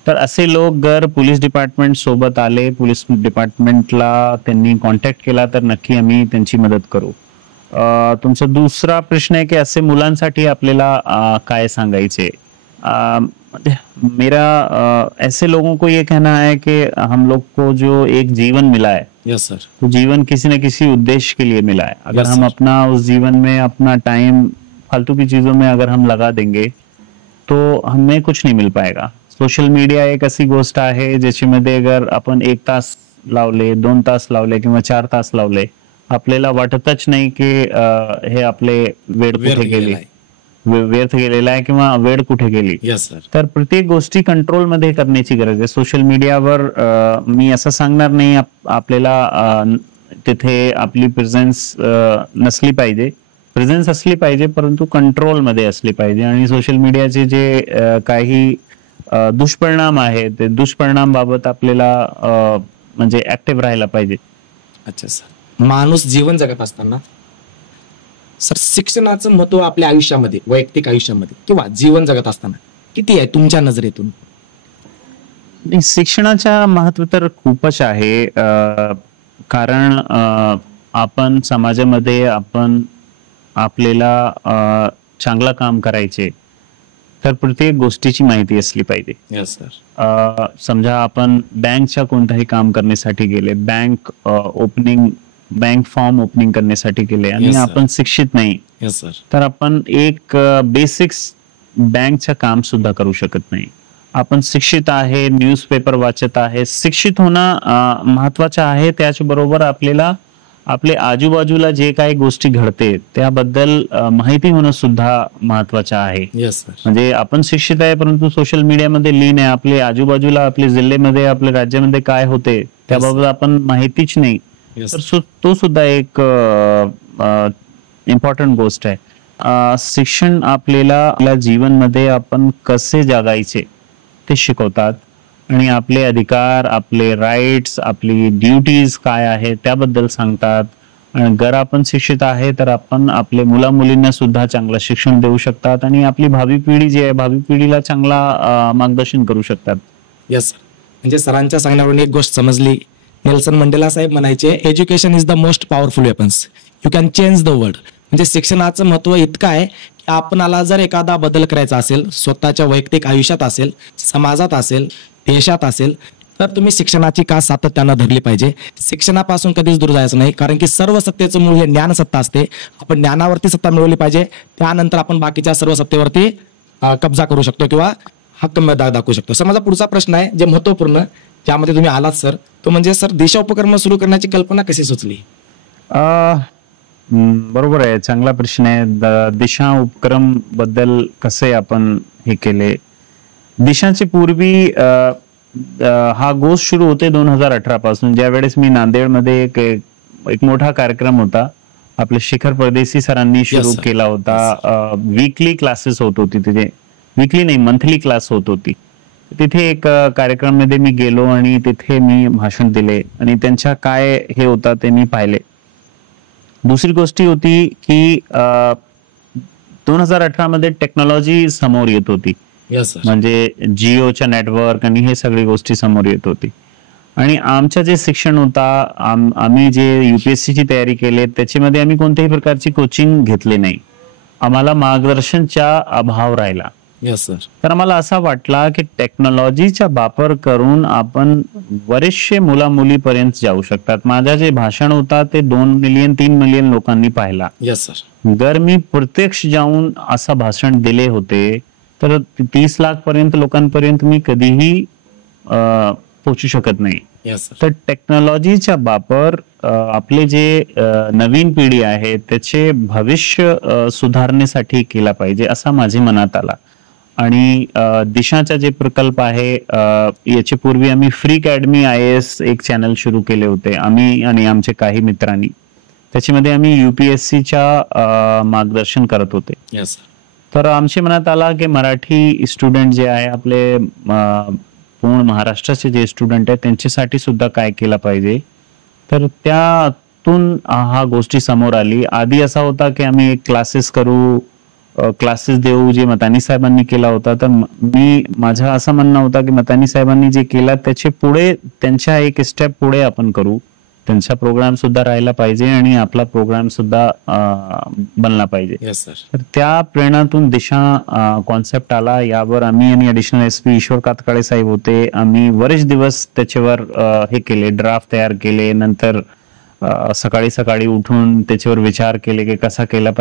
तर असे लोक जर पोलीस डिपार्टमेंट सोबत आले, पोलीस डिपार्टमेंटला त्यांनी कॉन्टॅक्ट केला तर नक्की आम्ही त्यांची मदत करू. तुमचा दुसरा प्रश्न है कि ऐसे मुलांसाठी आपल्याला काय सांगायचे. मेरा ऐसे लोगों को ये कहना है कि हम लोग को जो एक जीवन मिला है, यस सर, तो जीवन किसी न किसी उद्देश्य के लिए मिला है. अगर Yes, हम sir. अपना उस जीवन में अपना टाइम फालतू की चीजों में अगर हम लगा देंगे तो हमें कुछ नहीं मिल पाएगा. सोशल मीडिया एक अशी गोष्ट आहे ज्याच्यामध्ये अगर आपण 1 तास लावले, 2 तास लावले किंवा 4 तास लावले, आपल्याला वाटतच नाही की हे आपले वेळ कुठे गेली. व्यर्थ गेलेला आहे किंवा वेळ कुठे गेली. Yes sir. तर प्रत्येक गोष्टी कंट्रोलमध्ये करण्याची गरज आहे. सोशल मीडियावर मी असं सांगणार नाही आपल्याला तिथे आपली प्रेझेन्स नसली पाहिजे, प्रेझेन्स असली पाहिजे, परंतु कंट्रोलमध्ये असली पाहिजे. आणि सोशल मीडियाचे जे काही दुष्परिणाम आहेत ते दुष्परिणाम बाबत आपल्याला म्हणजे ऍक्टिव्ह राहायला पाहिजे. अच्छा सर. माणूस जीवन जगत असताना सर शिक्षणाचं महत्व आपल्या आयुष्यामध्ये, वैयक्तिक आयुष्यामध्ये किंवा जीवन जगत असताना किती आहे तुमच्या नजरेतून? शिक्षणाचं महत्व तर खूपच आहे. कारण आपण समाजामध्ये आपल्याला चांगलं काम करायचे तर प्रत्येक गोष्टीची माहिती असली पाहिजे. Yes sir. समजा आपण बँकच्या कोणताही काम करण्यासाठी गेले, बँक फॉर्म ओपनिंग करण्यासाठी गेले आणि आपण शिक्षित नाही, येस सर, तर आपण एक बेसिक्स बँकचं काम सुद्धा करू शकत नाही. आपण शिक्षित आहे, न्यूजपेपर वाचत आहे, शिक्षित होणं महत्वाचं आहे. त्याचबरोबर आपल्याला आपले आजूबाजूला जे काही गोष्टी घडते त्याबद्दल माहिती होणं सुद्धा महत्वाचं आहे. Yes sir. म्हणजे आपण शिक्षित आहे परंतु सोशल मीडियामध्ये लीन आहे, आपले आजूबाजूला आपल्या जिल्ह्यामध्ये आपल्या राज्यामध्ये काय होते त्याबाबत आपण माहितीच नाही, तर तो सुद्धा एक इम्पॉर्टंट गोष्ट आहे. शिक्षण आपल्याला आपल्या जीवनमध्ये आपण कसे जगायचे ते शिकवतात आणि आपले अधिकार, आपले राईट्स, आपली ड्युटीज काय आहे त्याबद्दल सांगतात. आणि जर आपण शिक्षित आहे तर आपण आपल्या मुला मुलींना सुद्धा चांगलं शिक्षण देऊ शकतात आणि आपली भावी पिढी जी आहे भावी पिढीला चांगला मार्गदर्शन करू शकतात. Yes sir. म्हणजे सरांच्या सांगण्यावरून एक गोष्ट समजली. नेल्सन मंडेला साहेब म्हणायचे, education is the most powerful weapons, you can change the world. म्हणजे शिक्षणाचं महत्व इतकं आहे की आपणाला जर एखादा बदल करायचा असेल, स्वतःच्या वैयक्तिक आयुष्यात असेल, समाजात असेल, देशात असेल, तर तुम्ही शिक्षणाची कास सातत्यानं धरली पाहिजे. शिक्षणापासून कधीच दूर जायचं नाही, कारण की सर्व सत्तेचं मूळ हे ज्ञान सत्ता असते. आपण ज्ञानावरती सत्ता मिळवली पाहिजे, त्यानंतर आपण बाकीच्या सर्व सत्तेवरती कब्जा करू शकतो किंवा हक्क दाखवू शकतो. सर माझा पुढचा प्रश्न आहे जे महत्वपूर्ण, ज्यामध्ये तुम्ही आलात सर, तो म्हणजे सर दिशा उपक्रम सुरू करण्याची कल्पना कशी सुचली? बरोबर आहे, चांगला प्रश्न आहे. दिशा उपक्रम बद्दल कसे आपण हे केले. दिशाचे पूर्वी हा गोष्ट सुरू होते 2018 पासून, ज्या वेळेस मी नांदेडमध्ये एक मोठा कार्यक्रम होता, आपले शिखर परदेशी सरांनी सुरू केला होता. वीकली क्लासेस होत होती तिथे, वीकली नाही मंथली क्लास होत होती. तिथे एक कार्यक्रम मध्ये मी गेलो आणि तिथे मी भाषण दिले आणि त्यांच्या काय हे होता ते मी पाहिले. दुसरी गोष्ट होती की 2018 मध्ये टेक्नॉलॉजी समोर येत होती. म्हणजे जिओच्या नेटवर्क आणि हे सगळी गोष्टी समोर येत होती. आणि आमचं जे शिक्षण होता, आम्ही जे UPSC ची तयारी केली त्याच्यामध्ये आम्ही कोणत्याही प्रकारची कोचिंग घेतली नाही. आम्हाला मार्गदर्शनचा अभाव राहिला. तर आम्हाला असा वाटला की टेक्नॉलॉजीचा वापर करून आपण बरेचसे मुला मुलीपर्यंत जाऊ शकतात. माझा जे भाषण होता ते 2 मिलियन 3 मिलियन लोकांनी पाहिला. जर मी प्रत्यक्ष जाऊन असं भाषण दिले होते तर 30 लाख पर्यंत लोकांपर्यंत मी कधीही पोहोचू शकत नाही. तर टेक्नॉलॉजीचा वापर आपले जे नवीन पिढी आहे त्याचे भविष्य सुधारण्यासाठी केला पाहिजे असा माझ्या मनात आला. आणि दिशाचा जे प्रकल्प आहे याच्या पूर्वी आम्ही फ्री अकॅडमी IAS एक चॅनल सुरू केले होते, आम्ही आणि आमचे काही मित्रांनी. त्याच्यामध्ये आम्ही UPSCच्या मार्गदर्शन करत होते. तर आमच्या मनात आला की मराठी स्टुडंट जे आहे आपले पूर्ण महाराष्ट्राचे जे स्टुडंट आहेत त्यांच्यासाठी सुद्धा काय केलं पाहिजे. तर त्यातून हा गोष्टी समोर आली. आधी असा होता की आम्ही एक क्लासेस देऊ जे मतानी साहेबांनी केला होता. तर माझा असं म्हणणं होता की मतानी साहेबांनी जे केलं त्याचे पुढे त्यांच्या एक स्टेप पुढे आपण करू, त्यांचा प्रोग्राम सुद्धा राहायला पाहिजे आणि आपला प्रोग्राम सुद्धा बनला पाहिजे. तर त्या प्रेरणातून दिशा कॉन्सेप्ट आला. यावर आम्ही आणि ऍडिशनल SP ईश्वर कातकाळे साहेब होते, आम्ही बरेच दिवस त्याच्यावर हे केले, ड्राफ्ट तयार केले. नंतर सकाळी सकाळी उठून त्याच्यावर विचार केले की कसा केला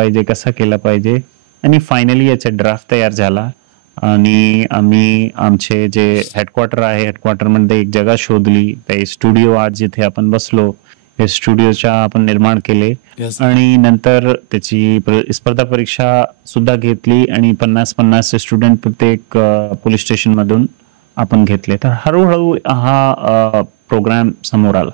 पाहिजे आणि फायनली याचा ड्राफ्ट तयार झाला. आणि आम्ही आमचे जे हेडक्वार्टर आहे हेडक्वार्टर मध्ये एक जागा शोधली, ते स्टुडिओ आज जिथे आपण बसलो हे स्टुडिओच्या आपण निर्माण केले Yes. आणि नंतर त्याची स्पर्धा परीक्षा सुद्धा घेतली आणि 50-50 स्टुडंट प्रत्येक पोलीस स्टेशन मधून आपण घेतले. तर हळूहळू हा प्रोग्राम समोर आला.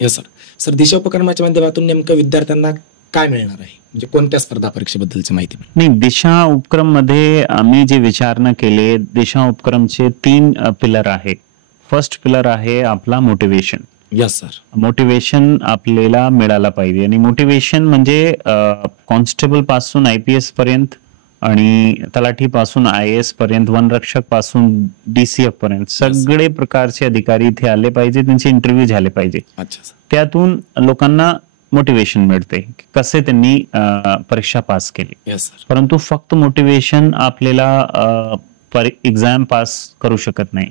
Yes sir. सर, दिशा उपक्रमाच्या माध्यमातून नेमकं विद्यार्थ्यांना काय मिळणार आहे, म्हणजे कोणत्या स्पर्धा परीक्षेबद्दलची माहिती? नाही, दिशा उपक्रम मध्ये आम्ही जे विचारणा केले, दिशा उपक्रमचे 3 पिलर आहे. फर्स्ट पिलर आहे आपला मोटिवेशन. Yes sir. मोटिवेशन आपल्याला मिळाला पाहिजे आणि मोटिवेशन म्हणजे कॉन्स्टेबल पासून IPS पर्यंत आणि तलाठी पासून IAS पर्यंत, वनरक्षक पासून DCF पर्यंत सगळे प्रकारचे अधिकारी इथे आले पाहिजे, त्यांचे इंटरव्ह्यू झाले पाहिजे. अच्छा सर. त्यातून लोकांना मोटिवेशन मिळते कसे त्यांनी परीक्षा पास केली. Yes sir. परंतु फक्त मोटिवेशन आपल्याला एक्झाम पास करू शकत नाही.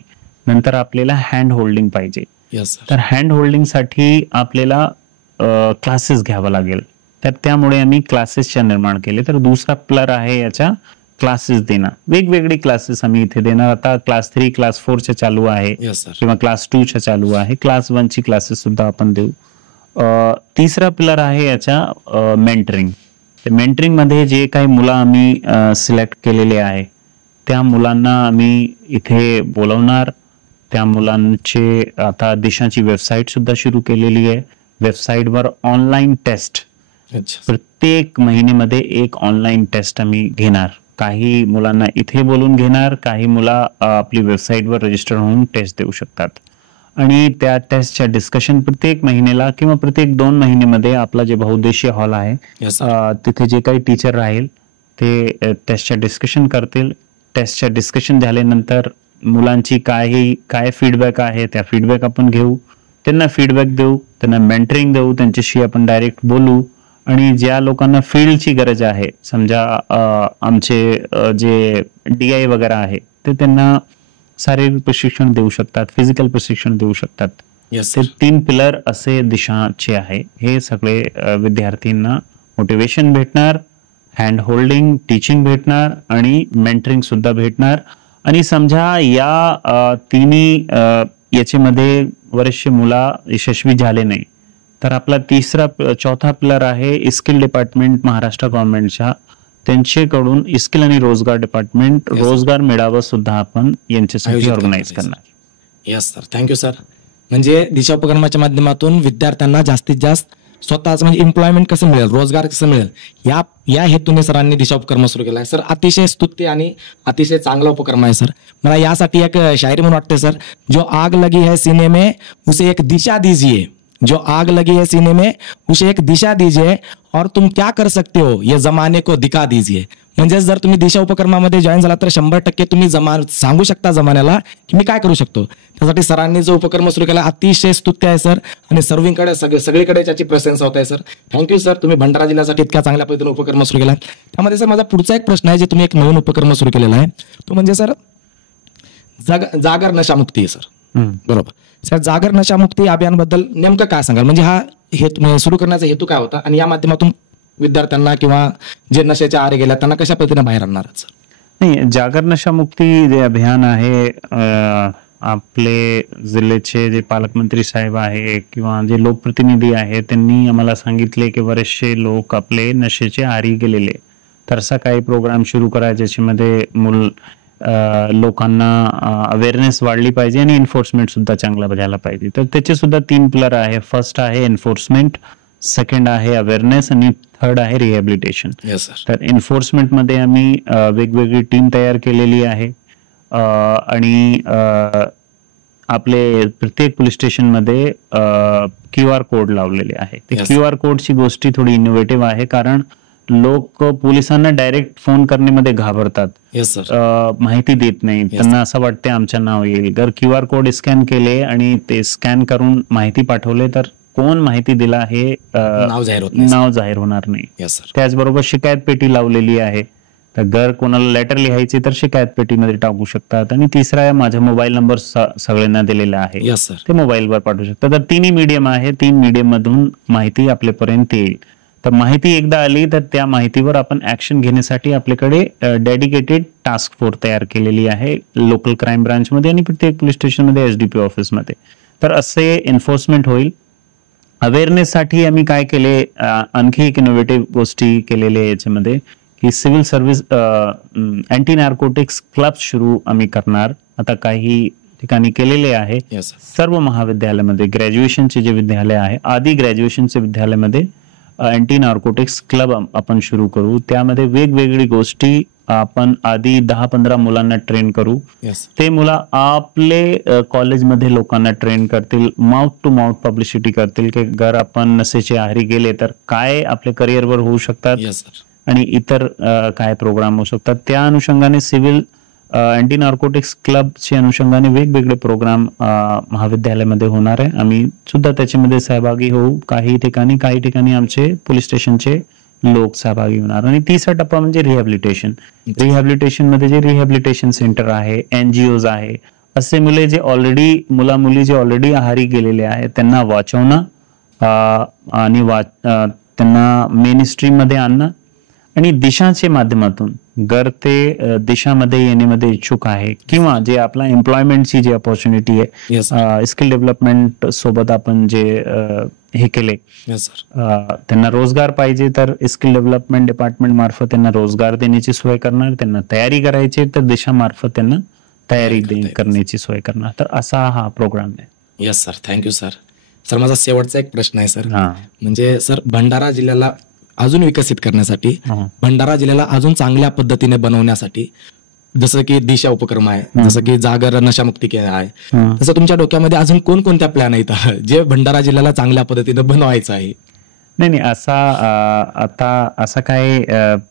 नंतर आपल्याला हँड होल्डिंग पाहिजे. Yes sir. तर हँड होल्डिंग साठी आपल्याला क्लासेस घ्यावा लागेल. तर त्यामुळे आम्ही क्लासेसच्या निर्माण केले. तर दुसरा प्लर आहे याच्या क्लासेस देणं. वेगवेगळे क्लासेस आम्ही इथे देणार. आता क्लास 3 क्लास 4 चालू आहे यस सर. किंवा क्लास 2 चालू आहे. क्लास 1 ची क्लासेस सुद्धा आपण देऊ. तिसरा पिलर आहे याच्या मेंटरिंग. मेंटरिंग मध्ये जे काही मुलं आम्ही सिलेक्ट केलेले आहे त्या मुलांना आम्ही इथे बोलवणार. त्या मुलांचे आता दिशाची वेबसाईट सुद्धा सुरू केलेली आहे. वेबसाईटवर ऑनलाईन टेस्ट अच्छा. प्रत्येक महिन्यामध्ये एक ऑनलाईन टेस्ट आम्ही घेणार. काही मुलांना इथे बोलून घेणार, काही मुलं आपली वेबसाईटवर रजिस्टर होऊन टेस्ट देऊ शकतात आणि त्या टेस्टच्या डिस्कशन प्रत्येक महिन्याला किंवा प्रत्येक 2 महिन्यामध्ये आपला जे बहुउद्देशीय हॉल आहे Yes, तिथे जे काही टीचर राहील ते टेस्टच्या डिस्कशन करतील. टेस्टच्या डिस्कशन झाल्यानंतर मुलांची काय फीडबॅक आहे त्या फीडबॅक आपण घेऊ, त्यांना फीडबॅक देऊ, त्यांना मेंटरिंग देऊ, त्यांच्याशी आपण डायरेक्ट बोलू आणि ज्या लोकांना फील्डची गरज आहे, समजा आमचे जे DI वगैरे आहे ते त्यांना शारीरिक प्रशिक्षण देऊ शकतात, फिजिकल प्रशिक्षण देऊ शकतात. यस ते सर. 3 पिलर असे दिशाचे आहे. हे सगळे विद्यार्थ्यांना मोटिवेशन भेटणार, हँड होल्डिंग टीचिंग भेटणार आणि मेंटरिंग सुद्धा भेटणार. आणि समजा या तिन्ही याच्यामध्ये बरेचसे मुलं यशस्वी झाले नाही तर आपला चौथा पिलर आहे स्किल डिपार्टमेंट महाराष्ट्र गव्हर्नमेंटच्या. त्यांच्याकडून स्किल आणि रोजगार डिपार्टमेंट रोजगार मेळावा सुद्धा आपण यांच्यासाठी आयोजित ऑर्गनाईज करणार करणार. Yes sir. Thank you sir. म्हणजे दिशा उपक्रमाच्या माध्यमातून विद्यार्थ्यांना जास्तीत जास्त स्वतःच म्हणजे एम्प्लॉयमेंट कसं मिळेल, रोजगार कसं मिळेल, या हेतूने सरांनी दिशा उपक्रम सुरू केला आहे. सर, अतिशय स्तुत्य आणि अतिशय चांगला उपक्रम आहे सर. मला यासाठी एक शायरी म्हणून वाटते सर, जो आग लगी है सीने में उसे एक दिशा दीजिए, जो आग लगी है सीने में उसे एक दिशा दीजिए और तुम क्या कर सकते हो ये जमाने को दिखा दीजिए. म्हणजे जर तुम्ही दिशा उपक्रमामध्ये जॉईन झाला तर 100% तुम्ही सांगू शकता जमान्याला की मी काय करू शकतो. त्यासाठी सरांनी जो उपक्रम सुरू केला अतिशय स्तुत्य आहे सर आणि सर्वीकडे सगळीकडे त्याची प्रशंसा होत आहे सर. Thank you sir. तुम्ही भंडारा जिल्ह्यासाठी इतक्या चांगल्या पद्धतीने उपक्रम सुरू केला. त्यामध्ये सर माझा पुढचा एक प्रश्न आहे, जे तुम्ही एक नवीन उपक्रम सुरू केलेला आहे तो म्हणजे सर जागर नशामुक्ती आहे सर. बरोबर सर. जागर नशामुक्ती अभियानबद्दल नेमकं काय सांगाल, म्हणजे हा हेतू सुरू करण्याचा हेतू काय होता आणि या माध्यमातून विद्यार्थ्यांना किंवा जे नशेच्या आहारी गेल्या त्यांना कशा पद्धतीने बाहेर आणणार सर? नाही, जागर नशामुक्ती जे अभियान आहे आपले जिल्ह्याचे जे पालकमंत्री साहेब आहे किंवा जे लोकप्रतिनिधी आहे त्यांनी आम्हाला सांगितले की बरेचसे लोक आपले नशेचे आहारी गेलेले, तर असा काही प्रोग्राम सुरू करा ज्याच्यामध्ये लोकांना अवेअरनेस वाढली पाहिजे आणि एन्फोर्समेंट सुद्धा चांगला झाला पाहिजे. तर त्याचे सुद्धा 3 पिलर आहे. फर्स्ट आहे एन्फोर्समेंट, सेकंड आहे अवेअरनेस आणि थर्ड आहे रिहॅबिलिटेशन. Yes sir. तर एन्फोर्समेंट मध्ये आम्ही वेगवेगळी टीम तयार केलेली आहे आणि आपले प्रत्येक पोलीस स्टेशन मध्ये QR कोड लावलेले आहे. ते QR कोडची गोष्टी थोडी इनोव्हेटिव्ह आहे कारण लोक पोलिसांना डायरेक्ट फोन करण्यामध्ये घाबरतात. Yes sir. माहिती देत नाही. त्यांना असं वाटते आमचं नाव येईल. जर QR कोड स्कॅन केले आणि ते स्कॅन करून माहिती पाठवले तर कोण माहिती दिला हे नाव जाहीर होणार नाही. Yes sir. त्याचबरोबर शिकायत पेटी लावलेली आहे. तर जर कोणाला लेटर लिहायची तर शिकायत पेटीमध्ये टाकू शकतात. आणि तिसरा माझा मोबाईल नंबर सगळ्यांना दिलेला आहे. Yes sir. ते मोबाईलवर पाठवू शकतात. तर 3 मीडियम आहे. 3 मीडियम मधून माहिती आपल्यापर्यंत येईल. तर माहिती एकदा आली तर त्या माहितीवर आपण ऍक्शन घेण्यासाठी आपल्याकडे डेडिकेटेड टास्क फोर्स तयार केलेली आहे लोकल क्राईम ब्रांचमध्ये आणि प्रत्येक पोलीस स्टेशनमध्ये SDPO ऑफिसमध्ये. तर असे एन्फोर्समेंट होईल अवेअरनेससाठी आम्ही काय केले, आणखी एक इनोव्हेटिव्ह गोष्टी केलेल्या याच्यामध्ये की civil service anti narcotics club सुरू आम्ही करणार. आता काही ठिकाणी केलेले आहे. सर्व महाविद्यालयामध्ये ग्रॅज्युएशनचे जे विद्यालय आहे, आधी ग्रॅज्युएशनचे विद्यालयामध्ये अँटी नार्कोटिक्स क्लब आपण सुरू करू. त्यामध्ये वेगवेगळी गोष्टी आपण आधी 10-15 मुलांना ट्रेन करू. ते मुलं आपले कॉलेजमध्ये लोकांना ट्रेन करतील, माउथ टू माउथ पब्लिसिटी करतील की जर आपण नशेच्या आहारी गेले तर काय आपले करिअरवर होऊ शकतात आणि इतर काय प्रोग्राम होऊ शकतात. त्या अनुषंगाने सिव्हिल अँटी नार्कोटिक्स क्लबच्या अनुषंगाने वेगवेगळे प्रोग्राम महाविद्यालयामध्ये होणार आहे. आम्ही सुद्धा त्याच्यामध्ये सहभागी होऊ. काही ठिकाणी आमचे पोलीस स्टेशनचे लोक सहभागी होणार. आणि तिसरा टप्पा म्हणजे रिहॅबिलिटेशन मध्ये जे रिहॅबिलिटेशन सेंटर आहे, NGOs आहे, असे मुले जे मुली जे ऑलरेडी आहारी गेलेले आहेत त्यांना वाचवणं आणि त्यांना मेन स्ट्रीम मध्ये आणणं आणि दिशाच्या माध्यमातून जर ते दिशामध्ये येण्यामध्ये इच्छुक आहे किंवा जे आपला एम्प्लॉयमेंटची जी अपॉर्च्युनिटी आहे, स्किल डेव्हलपमेंट सोबत आपण जे हे केले, त्यांना रोजगार पाहिजे तर स्किल डेव्हलपमेंट डिपार्टमेंट मार्फत त्यांना रोजगार देण्याची सोय करणार. त्यांना तयारी करायची तर दिशा मार्फत त्यांना तयारी करण्याची सोय करणार. तर असा हा प्रोग्राम आहे. Yes sir, thank you sir. Sir माझा शेवटचा एक प्रश्न आहे सर, म्हणजे सर भंडारा जिल्ह्याला अजून विकसित करण्यासाठी, भंडारा जिल्ह्याला अजून चांगल्या पद्धतीने बनवण्यासाठी, जसं की दिशा उपक्रम आहे, जसं की जागर नशामुक्ती केंद्र आहे, तसं तुमच्या डोक्यामध्ये अजून कोणकोणत्या प्लॅन आहेत जे भंडारा जिल्ह्याला चांगल्या पद्धतीने बनवायचं आहे? नाही असा काय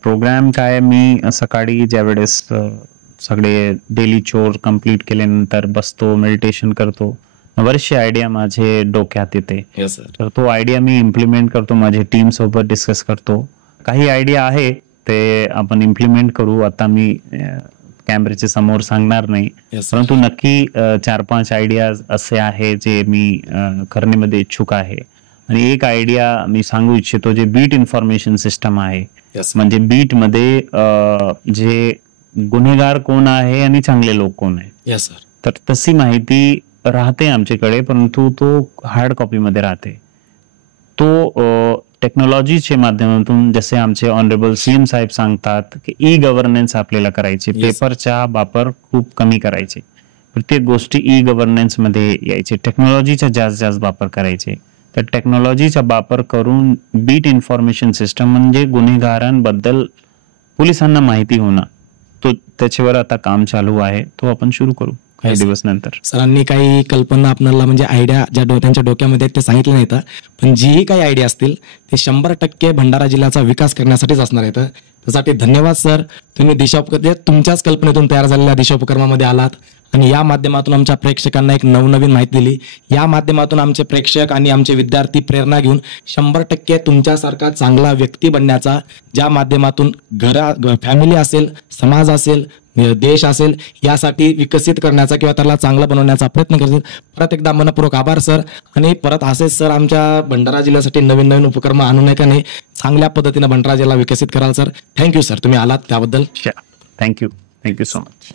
प्रोग्राम काय, मी सकाळी ज्यावेळेस सगळे डेली चोर कम्प्लीट केल्यानंतर बसतो, मेडिटेशन करतो, बरेचशी आयडिया माझे डोक्यात येते. तर तो आयडिया मी इम्प्लिमेंट करतो, माझ्या टीम सोबत डिस्कस करतो. काही आयडिया आहे ते आपण इम्प्लिमेंट करू. आता मी कॅमेऱ्याच्या समोर सांगणार नाही, परंतु नक्की 4-5 आयडिया असे आहे जे मी करण्यामध्ये इच्छुक आहे. आणि एक आयडिया मी सांगू इच्छितो, जे बीट इन्फॉर्मेशन सिस्टम आहे, म्हणजे बीट मध्ये जे गुन्हेगार कोण आहे आणि चांगले लोक कोण आहे, तर तशी माहिती राहते आमच्याकडे, परंतु तो हार्ड कॉपी मध्ये राहते. तो टेक्नॉलॉजीच्या माध्यमातून, जसे आमचे ऑनरेबल CM साहेब सांगतात की ई-गव्हर्नन्स आपल्याला करायचे, पेपरचा वापर खूप कमी करायचे, प्रत्येक गोष्टी ई-गव्हर्नन्स मध्ये यायचे, टेक्नॉलॉजीचा जास्त वापर करायचे. तर टेक्नॉलॉजीचा वापर करून बीट इन्फॉर्मेशन सिस्टम म्हणजे गुन्हेगारांबद्दल पोलिसांना माहिती होणं, तो त्याच्यावर आता काम चालू आहे. तो आपण सुरू करू काही दिवस नंतर. सरांनी काही कल्पना आपल्याला म्हणजे आयडिया ज्या त्यांच्या डोक्यामध्ये ते सांगितलं नाही, पण जीही काही आयडिया असतील ते 100% भंडारा जिल्ह्याचा विकास करण्यासाठीच असणार आहेत. त्यासाठी धन्यवाद सर. तुम्ही दिशा तुमच्याच कल्पनेतून तयार झालेल्या दिशा उपक्रमामध्ये आलात आणि या माध्यमातून आमच्या प्रेक्षकांना एक नवनवीन माहिती दिली. या माध्यमातून आमचे प्रेक्षक आणि आमचे विद्यार्थी प्रेरणा घेऊन 100% तुमच्यासारखा चांगला व्यक्ती बनण्याचा, ज्या माध्यमातून फॅमिली असेल, समाज असेल, देश असेल, यासाठी विकसित करण्याचा किंवा त्याला चांगला बनवण्याचा प्रयत्न करतील. परत एकदा मनपूर्वक आभार सर. आणि परत असेच सर आमच्या भंडारा जिल्ह्यासाठी नवीन उपक्रम आणू नये का नाही, चांगल्या पद्धतीने भंडारा जिल्हा विकसित कराल सर. थँक्यू सर, तुम्ही आलात त्याबद्दल. Thank you so much.